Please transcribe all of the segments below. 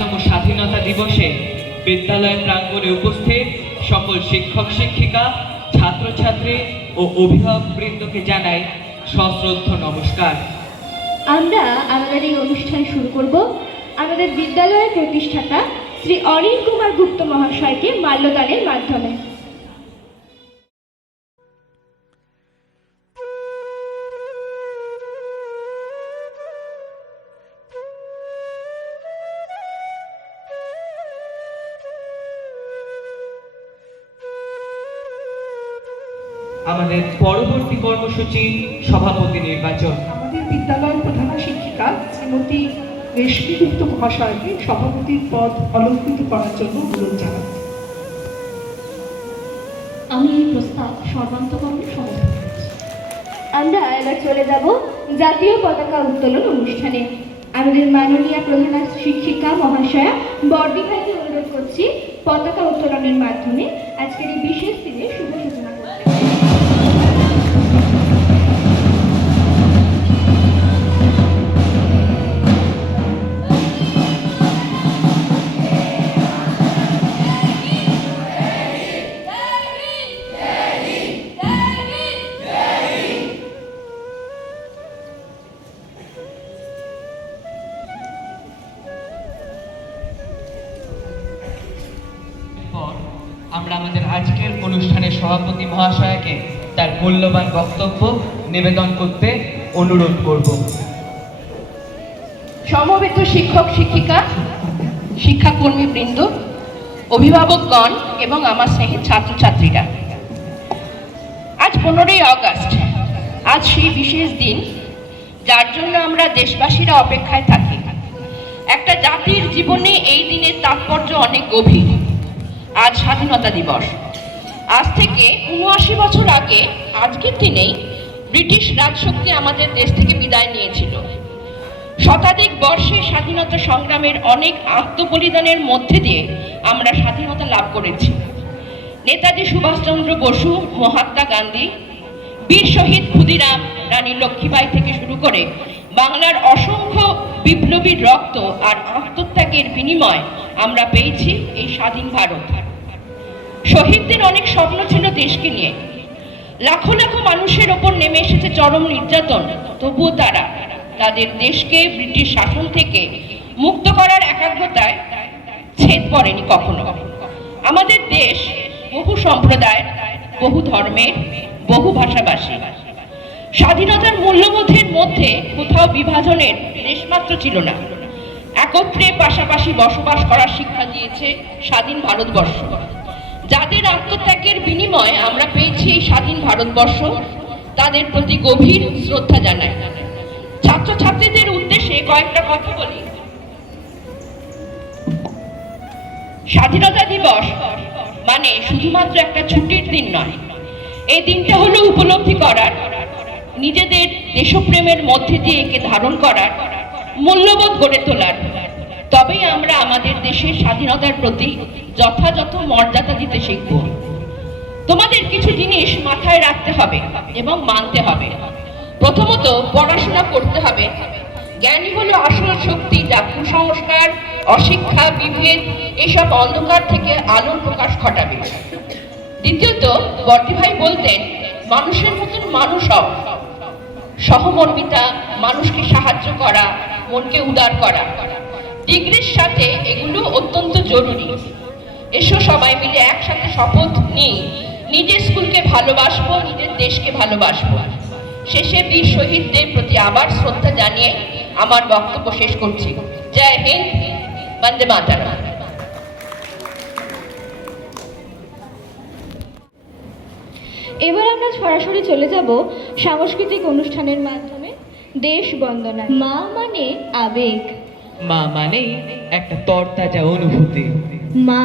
22তম স্বাধীনতা দিবসে বিদ্যালয় প্রাঙ্গণে উপস্থিত সকল শিক্ষক শিক্ষিকা, ছাত্রছাত্রী ও অভিভাবকবৃন্দকে জানাই সশ্রদ্ধ নমস্কার। আমরা আমাদের এই অনুষ্ঠান শুরু করব আমাদের বিদ্যালয়ের প্রতিষ্ঠাতা শ্রী অনিল কুমার গুপ্ত মহাশয়কে মাল্যদানের মাধ্যমে। আমাদের পরবর্তী কর্মসূচি সভাপতি নির্বাচন। আমাদের বিদ্যালয়ের প্রধান শিক্ষিকা শ্রীমতী রেশমি গুপ্ত মহাশয়কে সভাপতির পদ অলঙ্কৃত করার জন্য অনুরোধ জানাচ্ছি। আমি এই প্রস্তাব সর্বান্তকরণে সমর্থন করছি। আমরা এবার চলে যাব জাতীয় পতাকা উত্তোলন অনুষ্ঠানে। আমাদের মাননীয় প্রধান শিক্ষিকা মহাশয়া বর্দি ভাইকে অনুরোধ করছি পতাকা উত্তোলনের মাধ্যমে আজকের এই বিশেষ দিনে শুভ সূচনা করতে। আমরা আমাদের আজকের অনুষ্ঠানের সভাপতি মহাশয়কে তার মূল্যবান বক্তব্য নিবেদন করতে অনুরোধ করব। সমবেত শিক্ষক শিক্ষিকা, শিক্ষাকর্মী বৃন্দ, অভিভাবকগণ এবং আমার স্নেহী ছাত্রছাত্রীরা, আজ 15ই আগস্ট। আজ সেই বিশেষ দিন যার জন্য আমরা দেশবাসীরা অপেক্ষায় থাকি। একটা জাতির জীবনে এই দিনের তাৎপর্য অনেক গভীর। আজ স্বাধীনতা দিবস। আজ থেকে ৭৯ বছর আগে আজকের দিনেই ব্রিটিশ রাজশক্তি আমাদের দেশ থেকে বিদায় নিয়েছিল। শতাধিক বর্ষে স্বাধীনতা সংগ্রামের অনেক আত্মবলিদানের মধ্যে দিয়ে আমরা স্বাধীনতা লাভ করেছি। নেতাজি সুভাষচন্দ্র বসু, মহাত্মা গান্ধী, বীর শহীদ ক্ষুদিরাম, রানী লক্ষ্মীবাই থেকে শুরু করে বাংলার অসংখ্য বিপ্লবীর রক্ত আর আত্মত্যাগের বিনিময় আমরা পেয়েছি এই স্বাধীন ভারত। শহীদদের অনেক স্বপ্ন ছিল দেশকে নিয়ে। লাখো লাখো মানুষের ওপর নেমে এসেছে চরম নির্যাতন, তবুও তারা তাদের দেশকে ব্রিটিশ শাসন থেকে মুক্ত করার একাগ্রতায় ছেদ পড়েনি কখনো। আমাদের দেশ বহু সম্প্রদায়, বহু ধর্মের, বহু ভাষাভাষী। স্বাধীনতার মূল্যবোধের মধ্যে কোথাও বিভাজনের দেশমাত্র ছিল না। একত্রে পাশাপাশি বসবাস করার শিক্ষা দিয়েছে স্বাধীন ভারতবর্ষ। যাদের আত্মত্যাগের বিনিময়ে আমরা পেয়েছি এই স্বাধীন ভারতবর্ষ, তাদের প্রতি গভীর শ্রদ্ধা জানাই। ছাত্রছাত্রীদের উদ্দেশ্যে কয়েকটা কথা বলি। স্বাধীনতা দিবস মানে শুধুমাত্র একটা ছুটির দিন নয়। এই দিনটা হলো উপলব্ধি করার, নিজেদের দেশপ্রেমের মধ্যে দিয়ে একে ধারণ করার, মূল্যবোধ গড়ে তোলার। তবেই আমরা আমাদের দেশের স্বাধীনতার প্রতি যথাযথ মর্যাদা দিতে শিখব। তোমাদের কিছু জিনিস মাথায় রাখতে হবে এবং মানতে হবে। প্রথমত, পড়াশোনা করতে হবে। জ্ঞানই হলো আসল শক্তি, যা কুসংস্কার, অশিক্ষা, বিভেদ এসব অন্ধকার থেকে আলোর প্রকাশ ঘটাবে। দ্বিতীয়ত, বর্দি ভাই বলতেন, মানুষের মতন মানুষ হও। সহমর্মিতা, মানুষকে সাহায্য করা, মনকে উদার করা। ডিগ্রির সাথে এগুলো অত্যন্ত জরুরি। এসো সবাই মিলে একসাথে শপথ নিই, নিজের স্কুলকে ভালোবাসবো, নিজের দেশকে ভালোবাসবো। শেষে বীর শহীদদের প্রতি আবার শ্রদ্ধা জানিয়ে আমার বক্তব্য শেষ করছি। জয় হিন্দ, বন্দে মাতরম। এবার আমরা সরাসরি চলে যাব সাংস্কৃতিক অনুষ্ঠানের মাধ্যমে দেশ বন্দনা। মা মানে আবেগ, মা মানে একটা তরতাজা অনুভূতি, মা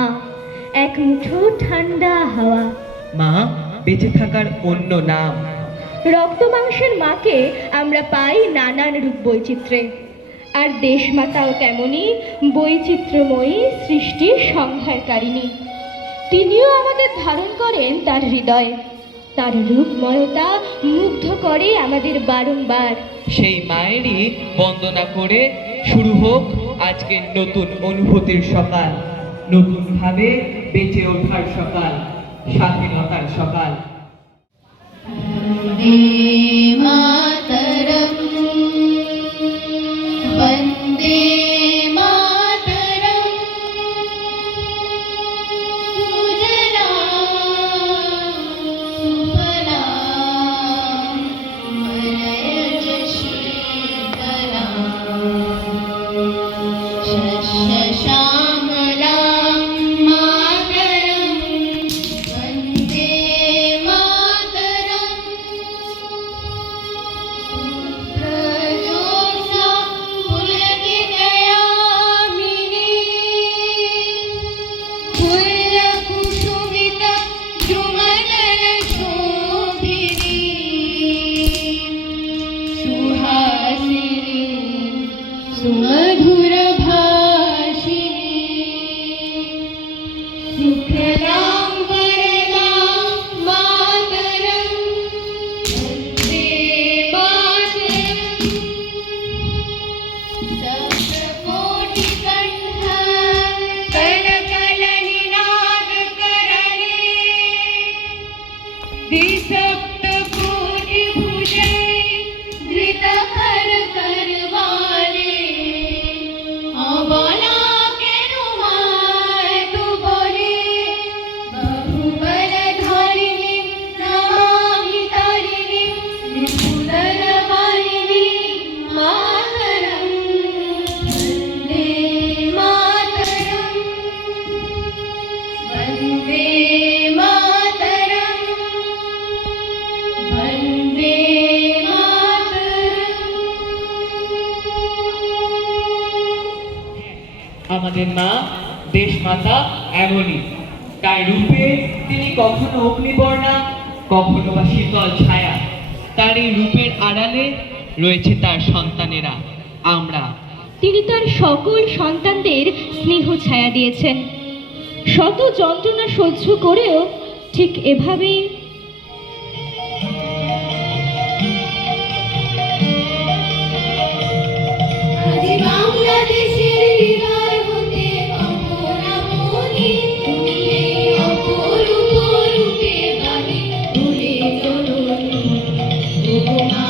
এক মুঠো ঠান্ডা হাওয়া, মা বেঁচে থাকার অন্য নাম। রক্ত মাংসের মাকে আমরা পাই নানান রূপ বৈচিত্র্যে, আর দেশমাতাও তেমনই বৈচিত্র্যময়ী সৃষ্টির সংহারকারিণী। তিনিও আমাদের ধারণ করেন তার হৃদয়ে, তার রূপময়তা মুগ্ধ করে আমাদের বারংবার। সেই মায়েরই বন্দনা করে শুরু হোক আজকে নতুন অনুভূতির সকাল, নতুন ভাবে বেঁচে ওঠার সকাল, স্বাধীনতার সকাল। वन्दे मातरम् सुजला सुफला मलयज शीतला शस्यश्यामला मातरम् वन्दे मातरम् प्रजोषा पुलकितयामिनी फुल्लकुसुमिता द्रुमदलशोभिनी सुहासिनी सुमधुरभाषिणी सुखदां वरदां मातरम् वन्दे मातरम् सप्तकोटिकण्ठ कलकलनिनादकरणे द्विसप्तकोटिभुजे धृतकर करवाले अबला केन मातु बोले बहुबलधारिणी नमामि तारिणी त्रिपुरवारिणी मातरम् वन्दे मातरम् वन्दे मातरम् वन्दे मातरम्। আমাদের মা দেশমাতা এমনই, তার রূপে তিনি কখনো অগ্নিবর্ণা, কখনো বা শীতল ছায়া। তার এই রূপের আড়ালে রয়েছে তার সন্তানেরা, আমরা। তিনি তার সকল সন্তানদের স্নেহ ছায়া দিয়েছেন। শত যন্ত্রণা সহ্য করেও ঠিক এভাবেই আজ বাংলাদেশের হৃদয় হতে অপরাপনি তুমি এই অপরূপ রূপে বাণী ভুলে জননী ওগো মা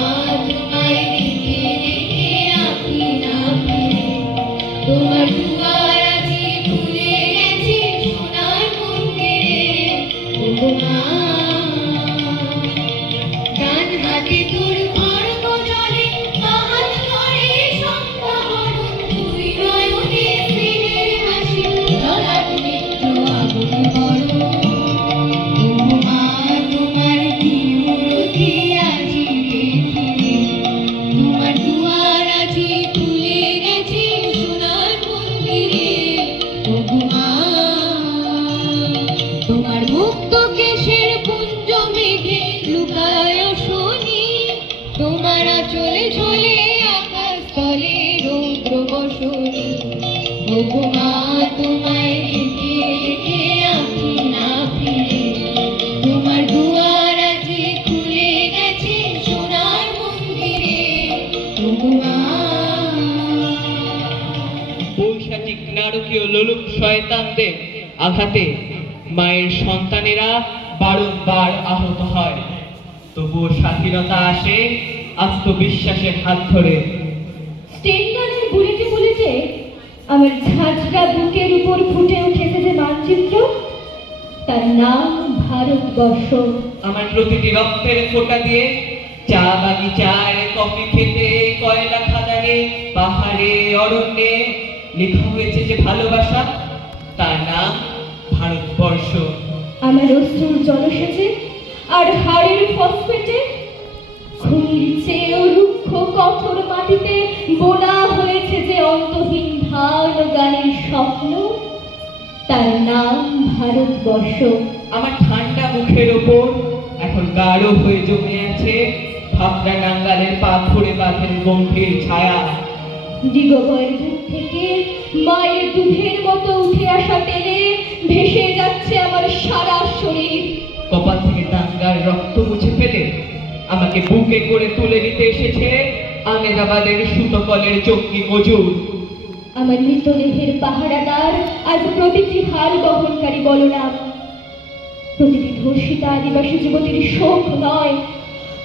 তোমায় দেখে দেখে আঁখি না ফিরে তোমার দুয়ার আজি খুলে গেছে সোনার মন্দিরে ওগো মা ডান হাতে তোর খড়গ জলে বাহাত করে সন্তাহরণ দুই নয়নে স্নেহের হাসি ললাট নেত্র আগুন বড় ওগো মা তোমার কি মূর্তি আজি দেখিলে তোমার দুয়ার আজি খুলে গেছে সোনার মন্দিরে ওগো মা তোমার মুক্ত কেশের পুঞ্জ মেঘে লুকায় শনি তোমার চলে চলে আকাশ তলে রৌদ্র বসনি ওগো মা তোমায় দেখে দেখে আঁখি না ফিরে তোমার দুয়ার আজি খুলে গেছে সোনার মন্দিরে ওগো মা। পৈশাচিক নারকীয় লোলুপ শয়তানদের আঘাতে মায়ের সন্তানেরা বারংবার আহত হয়, তবুও স্বাধীনতা আসে আত্মবিশ্বাসের হাত ধরে। স্টেনগানের বুলেটে বুলেটে আমার ঝাঁঝরা বুকের উপর ফুটে উঠেছে যে মানচিত্র, তার নাম ভারতবর্ষ। আমার প্রতিটি রক্তের ফোঁটা দিয়ে চা বাগিচায়, কফি খেতে, কয়লা খাদানে, পাহাড়ে, অরণ্যে লেখা হয়েছে যে ভালোবাসা, তার নাম ভারতবর্ষ। আমার অশ্রুর জলসেচে আর হাড়ের ফসফেটে খুনির চেয়েও রুক্ষ কঠোর মাটিতে বোনা হয়েছে যে অন্তহীন ধান গানের স্বপ্ন, তার নাম ভারতবর্ষ। আমার ঠান্ডা মুখের ওপর এখন গাঢ় হয়ে জমে আছে ভাবনা নাঙ্গালের পাথরে বাঁধের গম্ভীর ছায়া। দিগবয়ের বুক থেকে মায়ের দুধের মতো উঠে আসা তেলে ভেসে যাচ্ছে আমার সারা শরীর। কপাল থেকে দাঙ্গার রক্ত মুছে ফেলে আমাকে বুকে করে তুলে নিতে এসেছে আমেদাবাদের সুতকলের জঙ্গি মজুর। আমার মৃতদেহের পাহারাদার আর প্রতিটি হার বহনকারী বলরাম, প্রতিটি ধর্ষিতা আদিবাসী যুবতীর শোক নয়,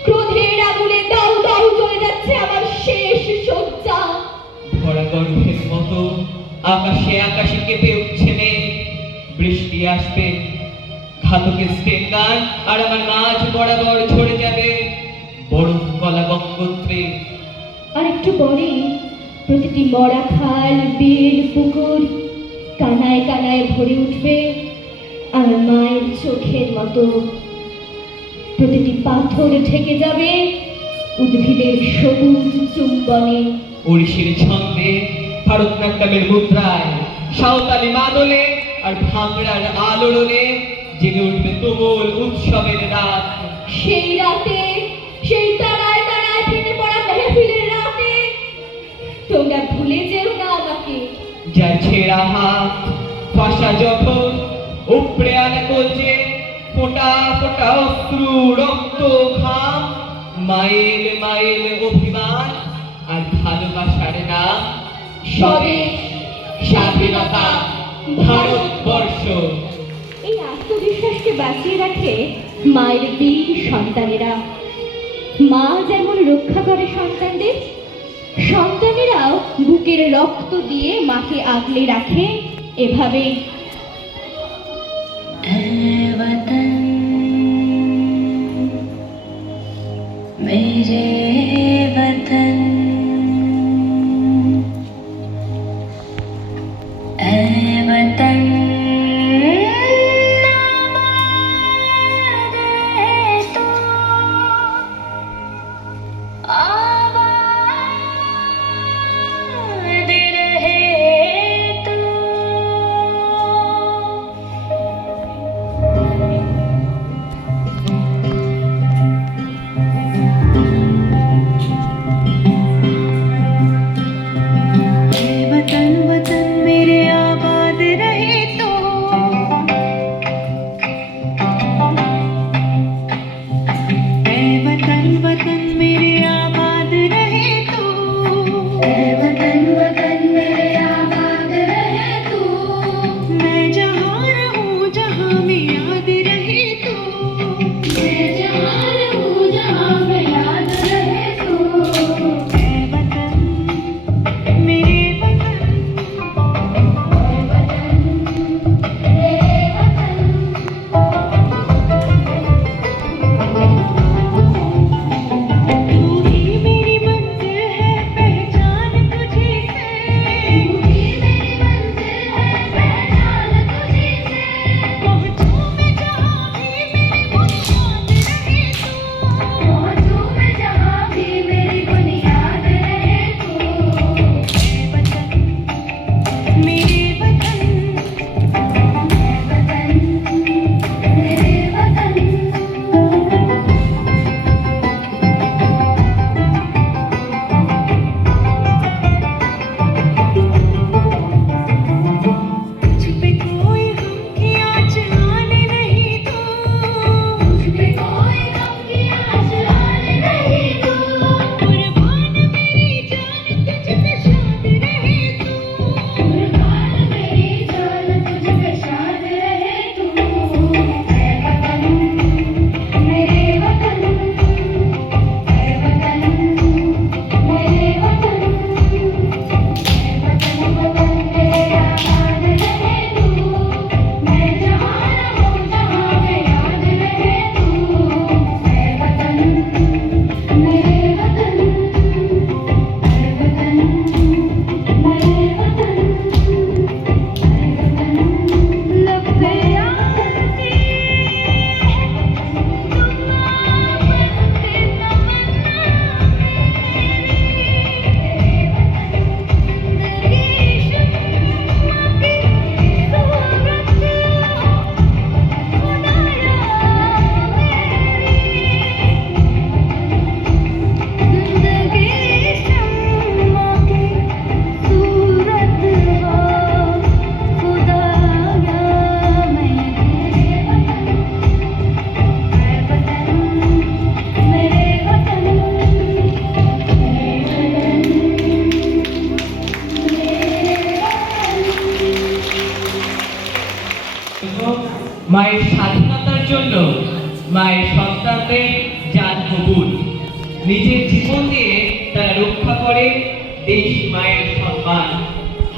ক্রোধের আগুনে দাউ দাউ জ্বলে যাচ্ছে আমার শেষ শয্যা। ভরা গর্ভের মতো আকাশে আকাশে কেঁপে উঠছে মেঘ, বৃষ্টি আসবে, ঘাতকের স্টেঙ্গার আর আমার মাঝ বরাবর ঝরে যাবে বরফ গলা গঙ্গোত্রে। আর একটু পরে প্রতিটি মরা খাল, বিল, পুকুর কানায় কানায় ভরে উঠবে আর মায়ের চোখের মতো। প্রতিটি পাথর ঢেকে যাবে উদ্ভিদের সবুজ চুম্বনে। ওড়িশির ছন্দে, ভারতনাট্যমের মুদ্রায়, সাঁওতালি মাদলে আর ভাঙড়ার আলোড়নে জেগে উঠবে তুমুল উৎসবের রাত। সেই রাতে, সেই তারায় তারায় ফেটে পড়া মেহফিলের রাতে তোমরা ভুলে যেও না আমাকে। যার ছেঁড়া হাত, ফাঁসা জখম, উপড়ে আনে কলজে, ফোঁটা ফোঁটা অশ্রু, রক্ত, ঘাম, মাইল মাইল অভিমান আর ভালোবাসার নাম স্বদেশ, স্বাধীনতা, ভারতবর্ষ। এই আত্মবিশ্বাসকে বাঁচিয়ে রাখে মায়ের বীর সন্তানেরা। মা যেমন রক্ষা করে সন্তানদের, সন্তানেরাও বুকের রক্ত দিয়ে মাকে আগলে রাখে এভাবেই। मेरे वतन ऐ वतन आबाद है तू, आबाद रहे तू। মায়ের সন্তানদের জান কবুল। নিজের জীবন দিয়ে তারা রক্ষা করে দেশ মায়ের সম্মান।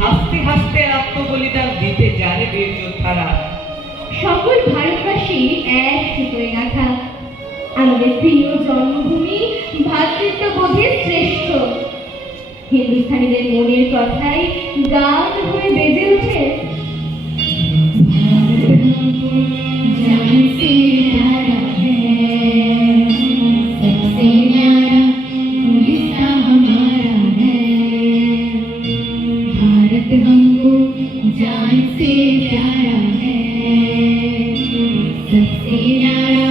হাসতে হাসতে আত্মবলিদান দিতে জানে বীর যোদ্ধারা। সকল ভারতবাসী এক সুতোয় গাঁথা। আমাদের প্রিয় জন্মভূমি ভ্রাতৃত্ববোধের শ্রেষ্ঠ। হিন্দুস্থানীদের মনের কথাই গান হয়ে বেজে ওঠে। जान से प्यारा है, सबसे प्यारा हिस्सा हमारा है। भारत हमको जान से प्यारा है, सबसे प्यारा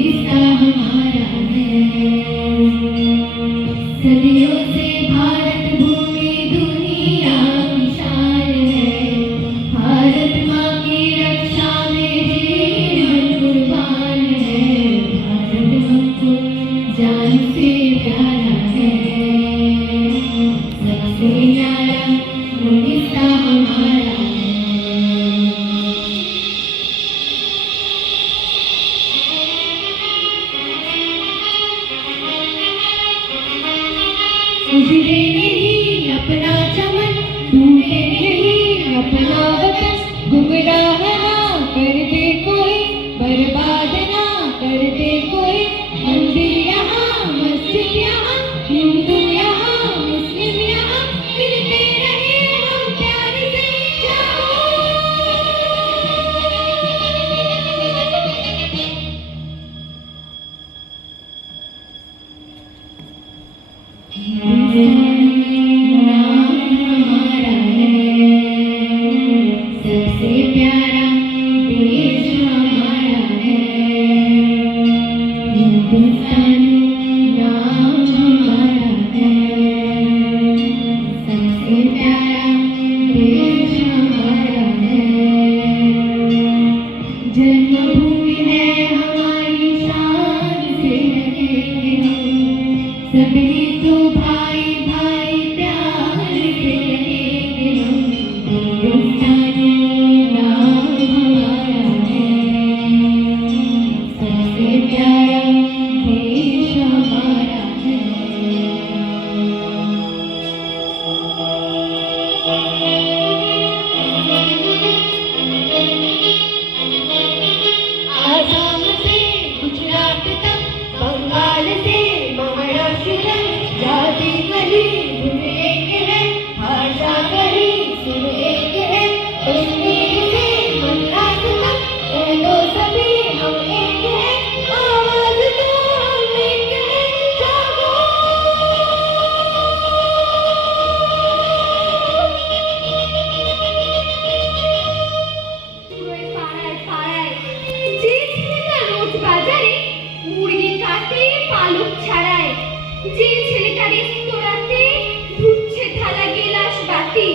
हिस्सा हमारा है। सदियों से भारत भूमि दुनिया की शान है। भारत माँ की रक्षा में जीवन कुर्बान है। भारत हमको जान से प्यारा है, सबसे प्यारा हिस्सा हमारा है। उजड़े नहीं अपना चमन, ढूंढे नहीं अपना वतन। गुमराह ना कर दे कोई, बर्बाद ना कर दे कोई। मंदिर यहाँ मस्जिद यहाँ, हिंदू यहाँ मुस्लिम यहाँ, मिलते रहे हम प्यार से। नाम हमारा है, सबसे प्यारा देश हमारा है। हिंदुस्तान नाम हमारा है, सबसे प्यारा देश हमारा है। जन्मभूमि है हमारी, शान से रहेंगे हम। सभी तो भाई भाई प्यार से रहेंगे हम। हिंदुस्तानी नाम हमारा है, सबसे प्यारा देश हमारा है। आसाम से गुजरात तक, बंगाल से महाराष्ट्र तक, जाति कहीं धुन एक है, भाषा कहीं सुर एक है। कश्मीर से मद्रास तक कहो सभी हम एक है, आवाज तो हम एक है। जागो পাড়ায় পাড়ায় যে ছেলেটা রোজ বাজারে মুরগি কাটে পালক ছাড়ায়, যে ছেলেটা রেস্তোরাঁতে ধুচ্ছে থালা গেলাস বাটি,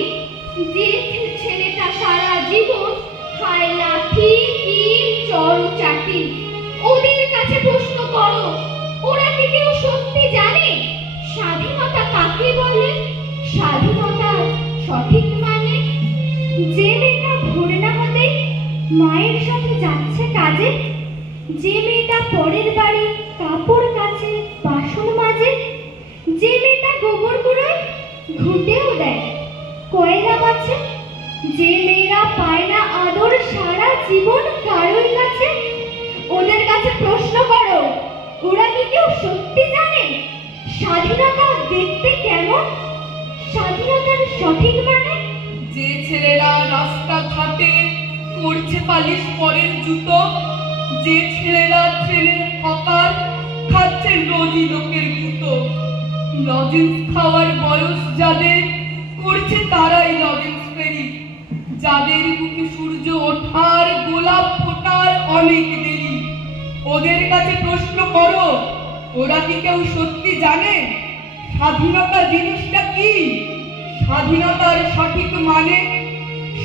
যে ছেলেটা সারা জীবন খায় লাঠি কিল চড় চাটি। ওদের কাছে প্রশ্ন করো, ওরা কি কেউ সত্যি জানে স্বাধীনতা কাকে বলে, স্বাধীনতার সঠিক মানে? যে মেয়েটা ভোরে না হতেই মায়ের সাথে যাচ্ছে কাজে, যে মেয়েটা পরের বাড়ি কাপড় কাচে বাসন মাজে, যে মেয়েটা গোবর কুড়োয় ঘুঁটেও দেয় কয়লা মাছে, যে মেয়েরা পায় না আদর সারা জীবন কারোর কাছে। ওদের কাছে প্রশ্ন করো, ওরা কি কেউ সত্যি জানে স্বাধীনতা দেখতে কেমন, স্বাধীনতার সঠিক মানে? যে ছেলেরা রাস্তাঘাটে করছে পালিশ পরের জুতো, যে ছেলেরা ট্রেনের হকার খাচ্ছে রোজই লোকের গুঁতো। লজেন্স খাওয়ার বয়স যাদের করছে তারাই লজেন্স ফেরি, যাদের বুকে সূর্য ওঠার গোলাপ ফোটার অনেক দেরি। ওদের কাছে প্রশ্ন করো, ওরা কি কেউ সত্যি জানে স্বাধীনতা জিনিসটা কি, স্বাধীনতার সঠিক মানে?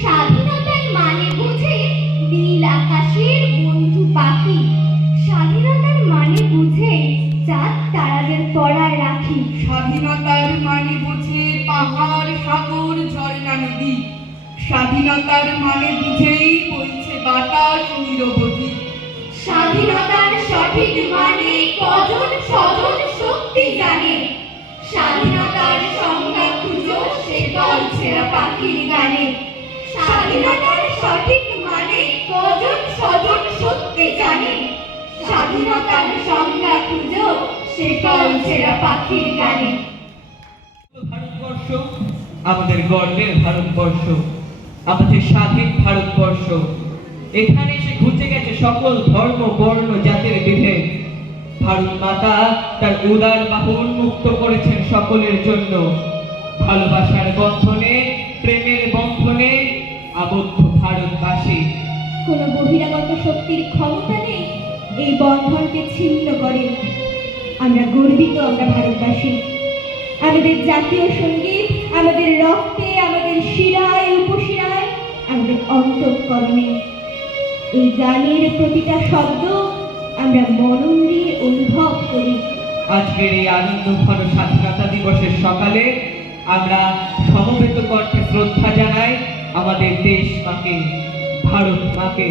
স্বাধীনতার মানে বুঝে নীল আকাশের বন্ধু পাখি, স্বাধীনতার মানে বুঝে চাঁদ তারাদের পড়ায় রাখি। স্বাধীনতার মানে বুঝে পাহাড় সাগর ঝর্ণা নদী, স্বাধীনতার মানে বুঝেই বইছে বাতাস নিরবধি। স্বাধীনতার সঠিক মানে কজন স্বজন শক্তি জানে, স্বাধীনতার সংজ্ঞা খুঁজো সে দল ছেঁড়া পাখির গানে। স্বাধীনতার সঠিক মানে কজন স্বজন শক্তি জানে, স্বাধীনতার সংজ্ঞা খুঁজো সে দল ছেঁড়া পাখির গানে। ভারতবর্ষ আমাদের গর্বের ভারতবর্ষ, আমাদের স্বাধীন ভারতবর্ষ। এখানে এসে ঘুচে গেছে সকল ধর্ম বর্ণ জাতির বিভেদ। ভারত মাতা তার উদার বাহু উন্মুক্ত করেছেন সকলের জন্য। ভালোবাসার বন্ধনে, প্রেমের বন্ধনে আবদ্ধ ভারতবাসী। কোনো বহিরাগত শক্তির ক্ষমতা নেই এই বন্ধনকে ছিন্ন করে। আমরা গর্বিত, আমরা ভারতবাসী। আমাদের জাতীয় সঙ্গীত আমাদের রক্তে, আমাদের শিরায় উপশিরায়, আমাদের অন্তঃকরণে। এই গানের প্রতিটা শব্দ আমরা মনন দিয়ে অনুভব করি। আজকের এই আনন্দঘন স্বাধীনতা দিবসের সকালে আমরা সমবেত কণ্ঠে শ্রদ্ধা জানাই আমাদের দেশ মাকে, ভারত মাকে।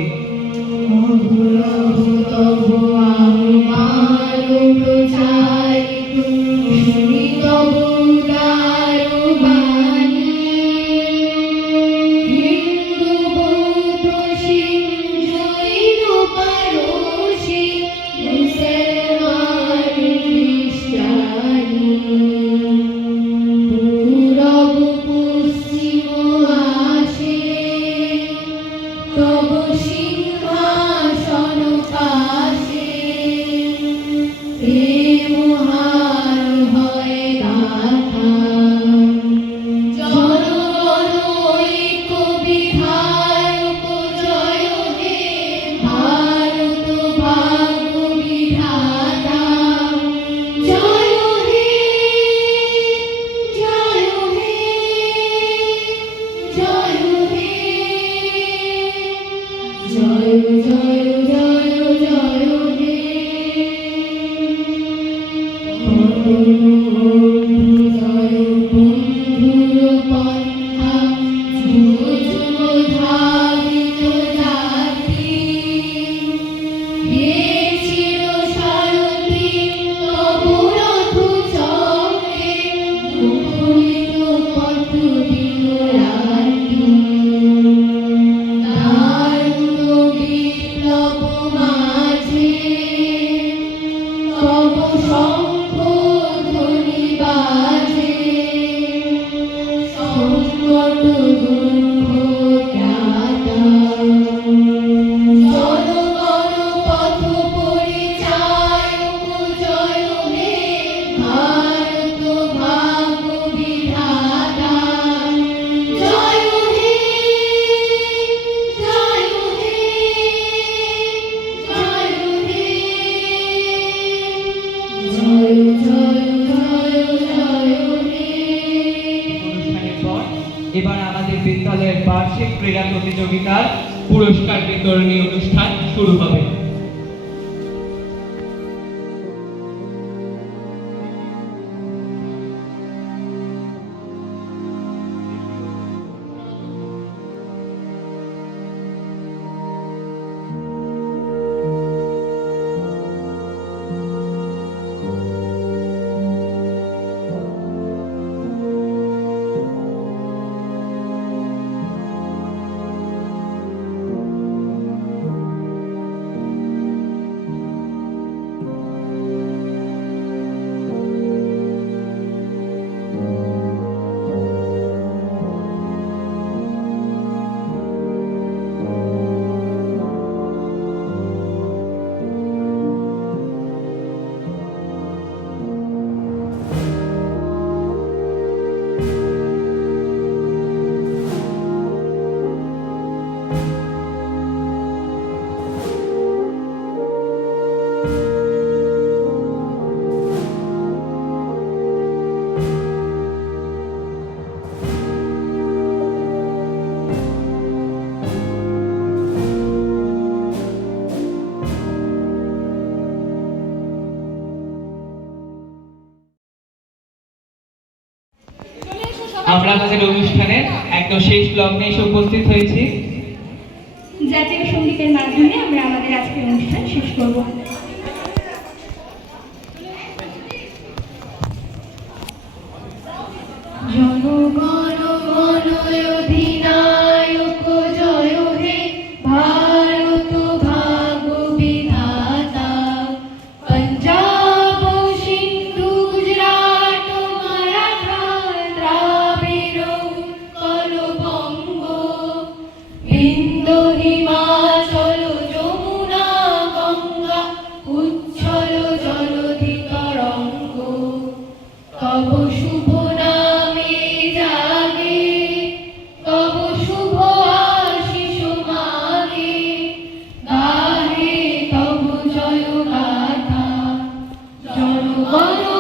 এবার আমাদের বিদ্যালয়ের বার্ষিক ক্রীড়া প্রতিযোগিতার পুরস্কার বিতরণী অনুষ্ঠান শুরু হবে। আমরা আমাদের অনুষ্ঠানের একদম শেষ লগ্নে এসে উপস্থিত হয়েছি। জাতীয় সঙ্গীতের মাধ্যমে আমরা আমাদের আজকের অনুষ্ঠান শেষ করব। জনগণ মন অধিনায়ক জয় হে ভারত ভাগ্য বিধাতা পঞ্জাব সিন্ধু গুজরাট মারাঠা দ্রাবিড় উৎকল বঙ্গ বিন্দ হিমাচল যমুনা গঙ্গা উচ্ছল জলধি তরঙ্গ তব শুভ নামে জাগে তব শুভ আশিস মাগে গাহে তব জয় গাথা জনগণ